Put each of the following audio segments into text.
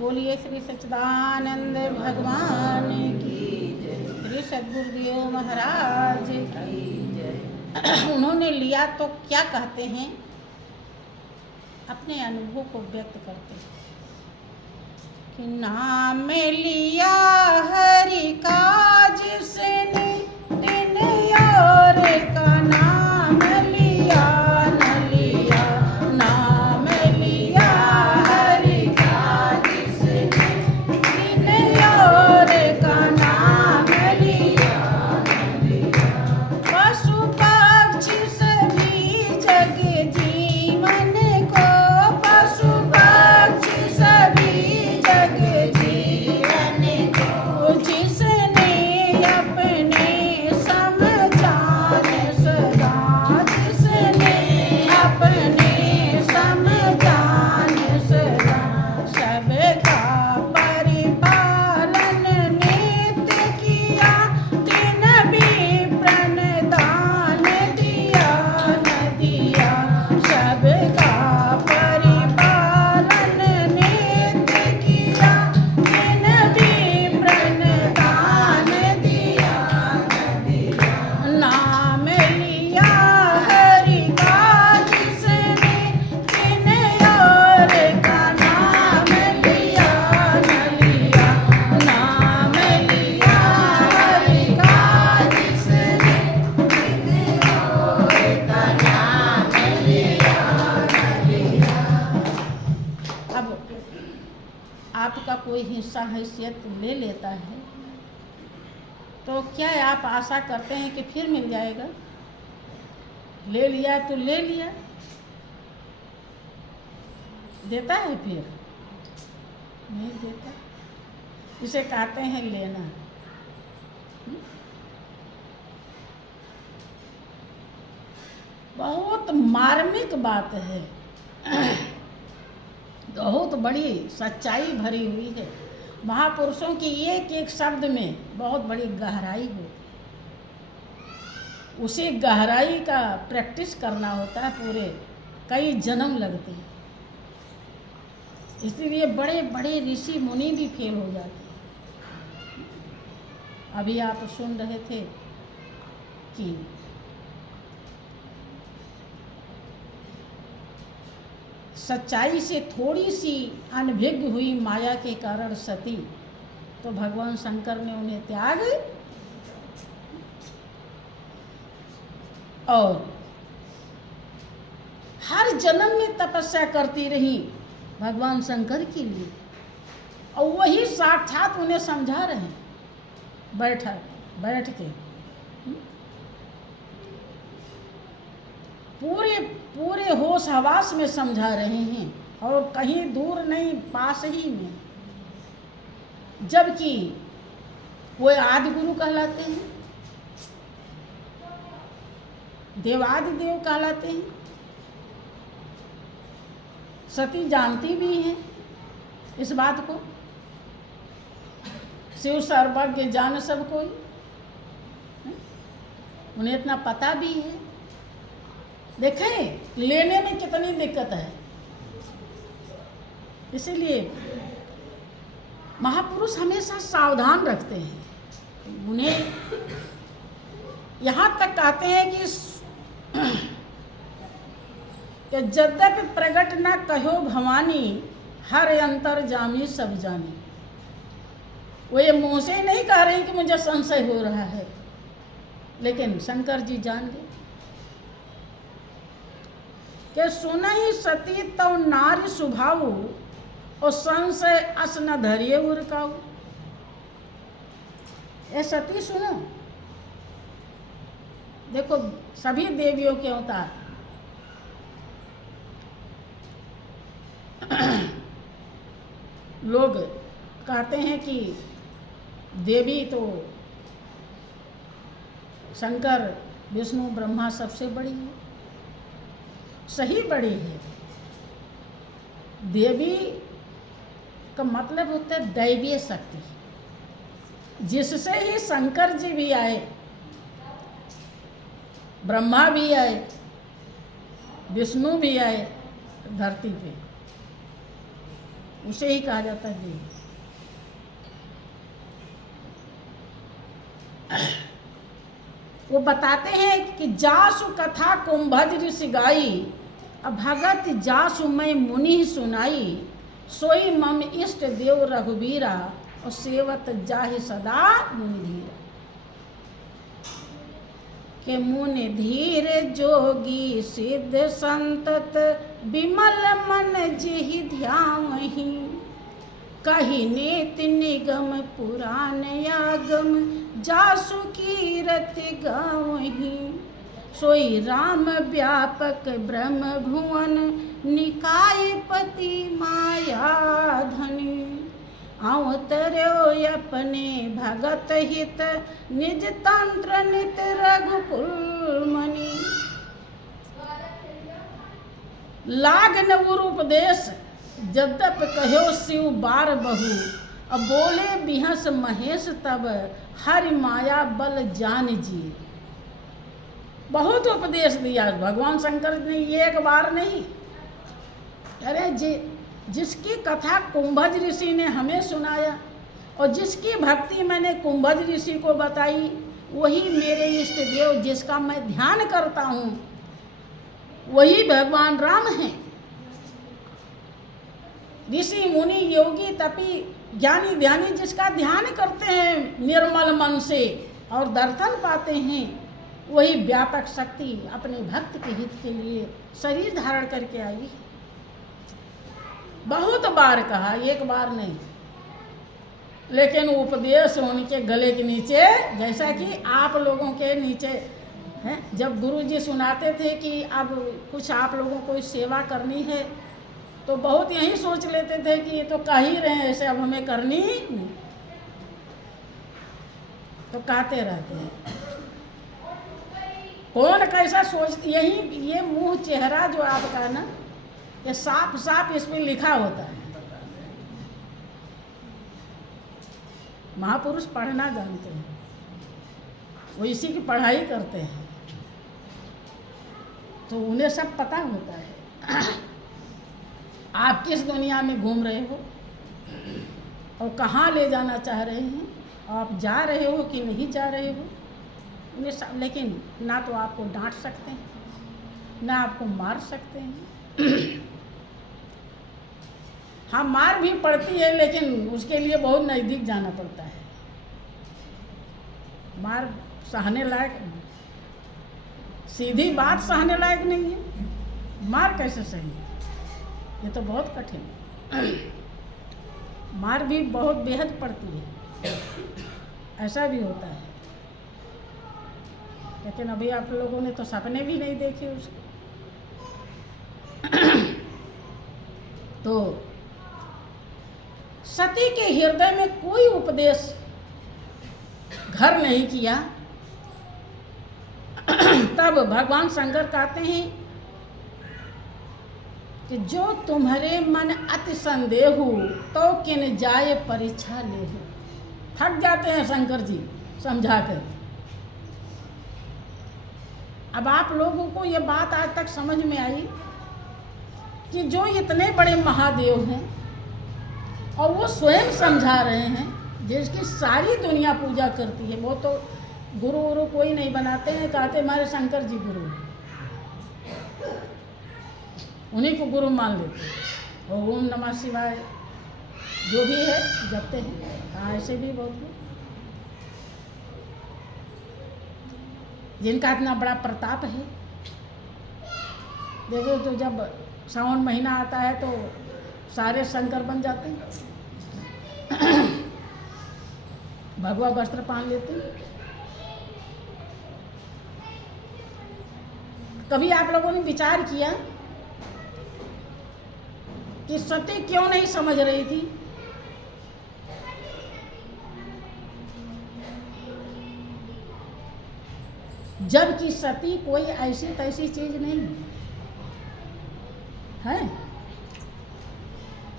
बोलिए श्री सच्चिदानंद भगवान की जय, श्री सद्गुरुदेव महाराज की जय। उन्होंने लिया तो क्या कहते हैं, अपने अनुभव को व्यक्त करते हैं कि नाम लिया हरि का जिसने दिन और का नाम लिया न लिया, नाम लिया हरि का जिसने दिन और का नाम लिया न लिया। पशु पक्षी सभी जग जीवन को, पशु पक्षी सभी जग जीवन को जिसने अपने समझान सदा, जिसने अपने समझान सदा, सबका परिपालन नित्य किया, दिन भी प्रणदान दिया न दिया, सबका परिपालन नित्य किया, दिन भी प्रणदान दिया न दिया। नाम लिया हरि का जिसने दिन और का नाम लिया न लिया, नाम लिया हरि का जिसने दिन और का नाम लिया न लिया। अब आपका कोई हिस्सा हैसियत ले लेता है तो क्या आप आशा करते हैं कि फिर मिल जाएगा? ले लिया तो ले लिया, देता है फिर नहीं देता। इसे कहते हैं लेना। बहुत मार्मिक बात है, बहुत बड़ी सच्चाई भरी हुई है। महापुरुषों की एक एक शब्द में बहुत बड़ी गहराई होती है। उसी गहराई का प्रैक्टिस करना होता है, पूरे कई जन्म लगते हैं। इसलिए बड़े बड़े ऋषि मुनि भी फेल हो जाते हैं। अभी आप सुन रहे थे कि सच्चाई से थोड़ी सी अनभिज्ञ हुई माया के कारण सती, तो भगवान शंकर ने उन्हें त्याग और हर जन्म में तपस्या करती रही भगवान शंकर के लिए, और वही साक्षात उन्हें समझा रहे हैं बैठ के। पूरे होश हवास में समझा रहे हैं, और कहीं दूर नहीं, पास ही में। जबकि वो आदि गुरु कहलाते हैं, देवादिदेव कहलाते हैं। सती जानती भी हैं इस बात को, शिव सर्वज्ञ जान सब कोई, उन्हें इतना पता भी है। देखें लेने में कितनी दिक्कत है। इसीलिए महापुरुष हमेशा सावधान रखते हैं। उन्हें यहाँ तक कहते हैं कि यद्यपि प्रगट न कहो भवानी, हर अंतर जामी सब जानी। वो ये मुँह से ही नहीं कह रहे कि मुझे संशय हो रहा है, लेकिन शंकर जी जान गए कि सुनहि सती तव नारी सुभाऊ, और संशय अस न धरिए उरकाऊ। ए सती सुनो, देखो सभी देवियों के अवतार, लोग कहते हैं कि देवी तो शंकर विष्णु ब्रह्मा सबसे बड़ी है। सही बड़ी है। देवी का मतलब होता है दैवीय शक्ति, जिससे ही शंकर जी भी आए, ब्रह्मा भी आए, विष्णु भी आए धरती पे। उसे ही कहा जाता है देव। वो बताते हैं कि जासु कथा कुंभज ऋषि गाई, भगत जासु मैं मुनि सुनाई, सोई मम इष्ट देव रघुबीरा, और सेवत जाहि सदा मुनि धीरा। के मुनि धीर जोगी सिद्ध संतत, विमल मन जिहि ध्यावहि, कहि नीति निगम पुराण आगम, जासु कीरति गावहि, सोई राम व्यापक ब्रह्म भुवन, निकाय पति माया धनी, अवतर्यो अपने भगत हित, निज तंत्र नित रघुकुल मणि। लाग न गुरु उपदेश, यद्यप कहो शिव बार बहु, अब बोले बिहस महेश तब, हरि माया बल जान जी। बहुत उपदेश दिया भगवान शंकर ने, एक बार नहीं। अरे जिसकी कथा कुंभज ऋषि ने हमें सुनाया, और जिसकी भक्ति मैंने कुंभज ऋषि को बताई, वही मेरे इष्ट देव, जिसका मैं ध्यान करता हूँ, वही भगवान राम हैं। ऋषि मुनि योगी तपी ज्ञानी ध्यानी जिसका ध्यान करते हैं निर्मल मन से और दर्शन पाते हैं, वही व्यापक शक्ति अपने भक्त के हित के लिए शरीर धारण करके आई। बहुत बार कहा, एक बार नहीं, लेकिन उपदेश उनके गले के नीचे, जैसा कि आप लोगों के नीचे है। जब गुरुजी सुनाते थे कि अब कुछ आप लोगों को सेवा करनी है, तो बहुत यही सोच लेते थे कि ये तो कह ही रहे हैं ऐसे, अब हमें करनी नहीं, तो कहते रहते हैं। कौन कैसा सोचती, यही ये मुंह चेहरा जो आपका ना, ये साफ साफ इसमें लिखा होता है। महापुरुष पढ़ना जानते हैं, वो इसी की पढ़ाई करते हैं, तो उन्हें सब पता होता है आप किस दुनिया में घूम रहे हो और कहाँ ले जाना चाह रहे हैं, आप जा रहे हो कि नहीं जा रहे हो, उन्हें सब। लेकिन ना तो आपको डांट सकते हैं, ना आपको मार सकते हैं। हाँ, मार भी पड़ती है, लेकिन उसके लिए बहुत नज़दीक जाना पड़ता है। मार सहने लायक, सीधी बात सहने लायक नहीं है, मार कैसे सही, ये तो बहुत कठिन है। मार भी बहुत बेहद पड़ती है, ऐसा भी होता है। लेकिन अभी आप लोगों ने तो सपने भी नहीं देखे उसके। तो सती के हृदय में कोई उपदेश घर नहीं किया। तब भगवान शंकर कहते हैं कि जो तुम्हारे मन अति संदेहु, तो किन जाए परीक्षा लेहु। थक जाते हैं शंकर जी समझा कर। अब आप लोगों को ये बात आज तक समझ में आई कि जो इतने बड़े महादेव हैं और वो स्वयं समझा रहे हैं, जिसकी सारी दुनिया पूजा करती है, वो तो गुरु कोई नहीं बनाते हैं, कहते हमारे शंकर जी गुरु हैं, उन्हीं को गुरु मान लेते हैं। और ओम नमः शिवाय जो भी है जपते हैं। हाँ, ऐसे भी बहुत लोग जिनका इतना बड़ा प्रताप है। देखो, तो जब सावन महीना आता है तो सारे शंकर बन जाते हैं, भगवा वस्त्र पहन लेते हैं। कभी आप लोगों ने विचार किया कि सती क्यों नहीं समझ रही थी? जबकि सती कोई ऐसी तैसी चीज नहीं है,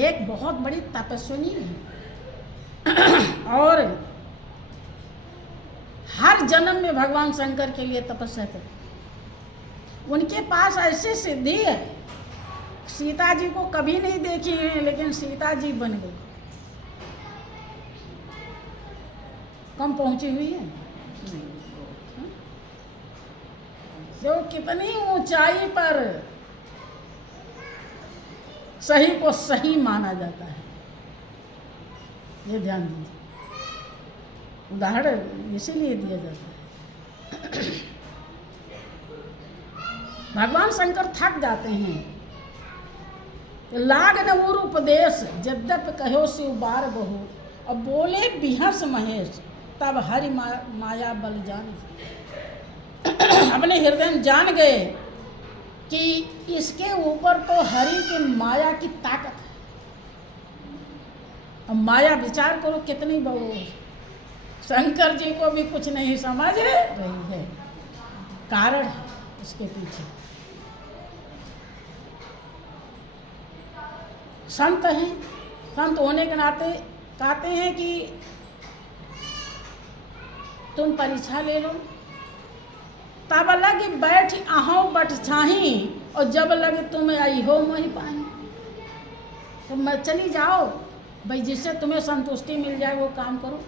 एक बहुत बड़ी तपस्विनी है और हर जन्म में भगवान शंकर के लिए तपस्या करती। उनके पास ऐसी सिद्धि है सीता जी को कभी नहीं देखी है, लेकिन सीता जी बन गई। कम पहुंची हुई है जो कितनी ऊंचाई पर सही को सही माना जाता है, ये ध्यान दीजिए। उदाहरण इसीलिए दिया जाता है। भगवान शंकर थक जाते हैं। लाग न उर उपदेश यद्यप कहो शिव बार बहु, अब बोले बिहस महेश तब हरि माया बल जान। अपने हृदय में जान गए कि इसके ऊपर तो हरि की माया की ताकत है। अब माया विचार करो कितनी बहु, शंकर जी को भी कुछ नहीं समझ रही है। कारण है इसके पीछे। संत हैं, संत होने के नाते कहते हैं कि तुम परीक्षा ले लो, तब लगे बैठ आहो बट छाही, और जब लगे तुम्हें आई हो वही पाई। तो मैं चली जाओ भाई, जिससे तुम्हें संतुष्टि मिल जाए वो काम करो।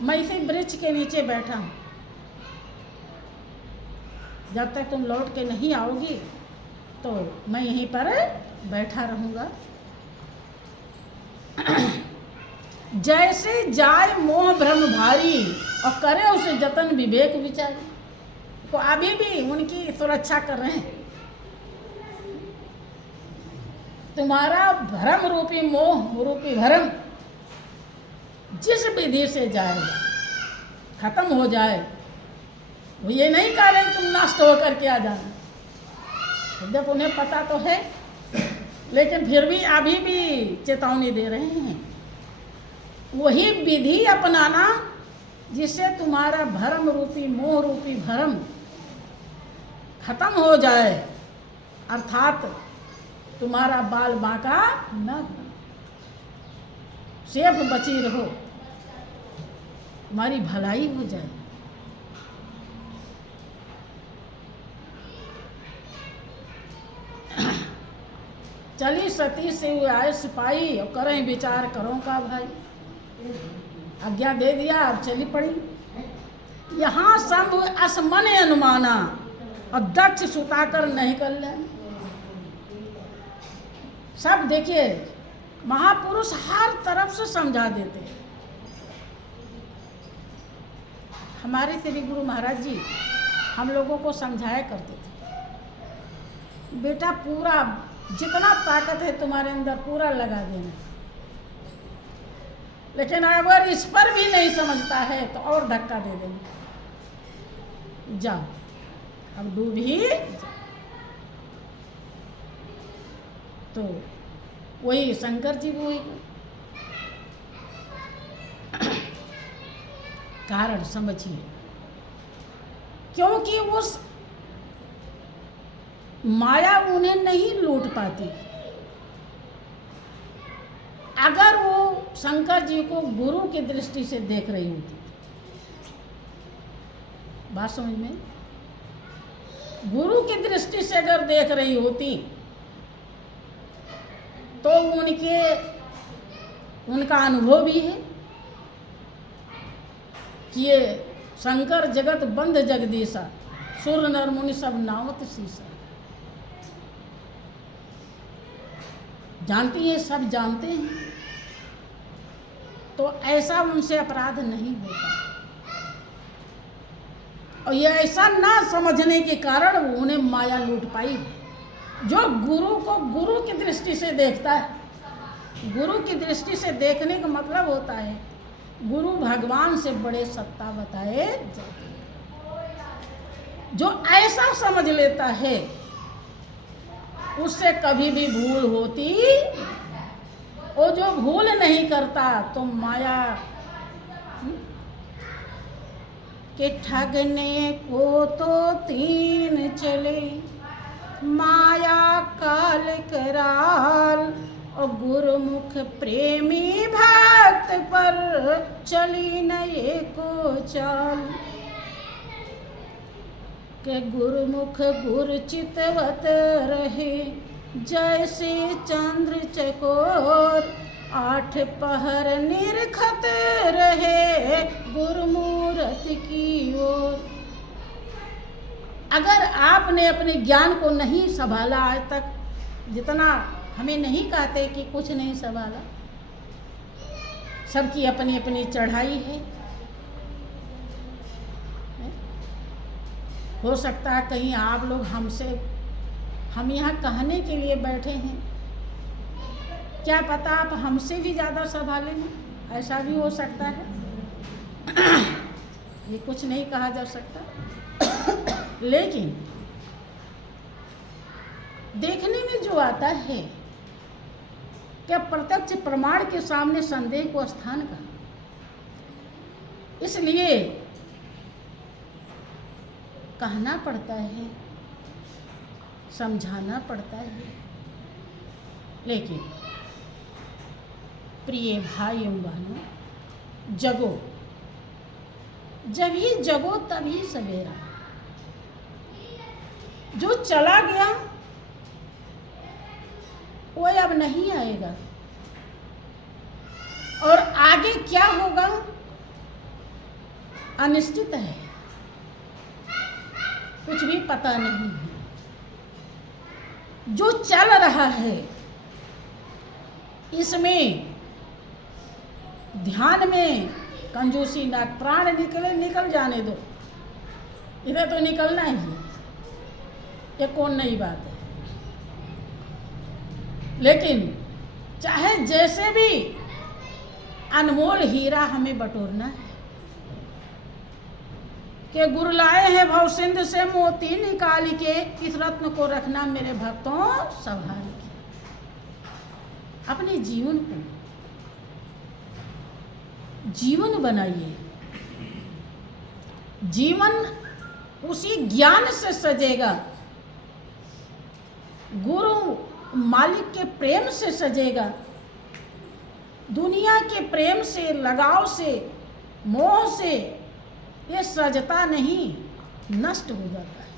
मैं इसी वृक्ष के नीचे बैठा हूँ, जब तक तुम लौट के नहीं आओगी तो मैं यहीं पर बैठा रहूँगा। जैसे जाए मोह भ्रम भारी, और करे उसे जतन विवेक विचारी। तो अभी भी उनकी सुरक्षा कर रहे हैं। तुम्हारा भ्रम रूपी मोह रूपी भ्रम जिस विधि से जाएगा, खत्म हो जाए। वो ये नहीं कह रहे तुम नष्ट होकर के आ जाना, जब उन्हें पता तो है, लेकिन फिर भी अभी भी चेतावनी दे रहे हैं। वही विधि अपनाना जिससे तुम्हारा भ्रम रूपी मोह रूपी भ्रम खत्म हो जाए, अर्थात तुम्हारा बाल बांका न, सेफ बची रहो, तुम्हारी भलाई हो जाए। चली सती से आए सिपाही, और करें विचार करो का भाई। आज्ञा दे दिया, अब चली पड़ी। यहाँ सब असमन अनुमाना, और दक्ष सुताकर नहीं कर ले। सब देखिए महापुरुष हर तरफ से समझा देते हैं। हमारे श्री गुरु महाराज जी हम लोगों को समझाया करते थे, बेटा पूरा जितना ताकत है तुम्हारे अंदर पूरा लगा देना, लेकिन अगर इस पर भी नहीं समझता है तो और धक्का दे देना। जाओ अब डूब ही जाओ। तो वही शंकर जी वही कारण समझिए, क्योंकि उस माया उन्हें नहीं लूट पाती। अगर वो शंकर जी को गुरु की दृष्टि से देख रही होती, बात समझ में, गुरु की दृष्टि से अगर देख रही होती तो उनका अनुभव भी है कि ये शंकर जगत बंध जगदीशा, सुर नर मुनि सब नावत शीशा। जानती है, सब जानते हैं, तो ऐसा उनसे अपराध नहीं होता। और ये ऐसा ना समझने के कारण उन्हें माया लूट पाई है। जो गुरु को गुरु की दृष्टि से देखता है, गुरु की दृष्टि से देखने का मतलब होता है गुरु भगवान से बड़े सत्ता बताए जाते हैं। जो ऐसा समझ लेता है उससे कभी भी भूल होती, और जो भूल नहीं करता तो माया के ठगने को तो तीन चले, माया काल कराल, और गुरुमुख प्रेमी भक्त पर चली न एको चाल। के गुरुमुख गुर चितवत रहे, जैसे चंद्र चकोर 8 पहर निरखत रहे गुरुमूरत की ओर। अगर आपने अपने ज्ञान को नहीं संभाला आज तक, जितना हमें नहीं कहते कि कुछ नहीं संभाला, सबकी अपनी अपनी चढ़ाई है। हो सकता है कहीं आप लोग हम यहाँ कहने के लिए बैठे हैं, क्या पता आप हमसे भी ज़्यादा संभाले हैं, ऐसा भी हो सकता है। ये कुछ नहीं कहा जा सकता, लेकिन देखने में जो आता है क्या प्रत्यक्ष प्रमाण के सामने संदेह को स्थान का, इसलिए कहना पड़ता है, समझाना पड़ता है। लेकिन प्रिय भाइयों बहनों, जगो, जब ही जगो तभी सवेरा। जो चला गया वो अब नहीं आएगा, और आगे क्या होगा अनिश्चित है, कुछ भी पता नहीं है। जो चल रहा है इसमें ध्यान में कंजूसी ना, प्राण निकले निकल जाने दो, इधर तो निकलना ही है, ये कौन नई बात है। लेकिन चाहे जैसे भी अनमोल हीरा हमें बटोरना है कि गुरु लाए हैं भव सिंध से मोती निकाल के, इस रत्न को रखना मेरे भक्तों संभाल के। अपने जीवन को जीवन बनाइए, जीवन उसी ज्ञान से सजेगा, गुरु मालिक के प्रेम से सजेगा। दुनिया के प्रेम से, लगाव से, मोह से ये सजता नहीं, नष्ट हो जाता है।